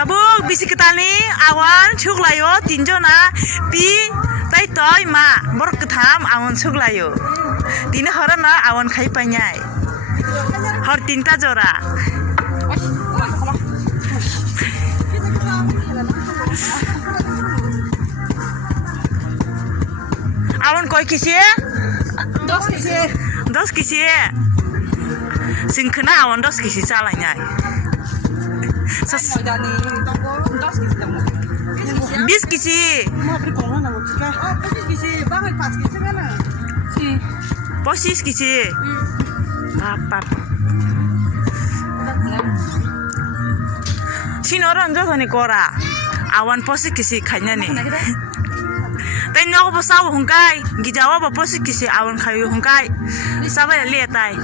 Sabuk bisi ketani awan suklayo tinjona pi tai toy ma bor ketam awan suklayo. Dini horana awan khai panyai. Hor tinta jora. Awan koi kisi? 10 kisi. 10 kisi. Singkena awan 10 kisi salanya. 20 kisi. Posis kisi. Pap. Sinoran jo thani kora. Awan posis kisi khanya ni. Tai no bo saw hungkai, gijawa ba posis kisi awan khayu hungkai. Sabai le tai.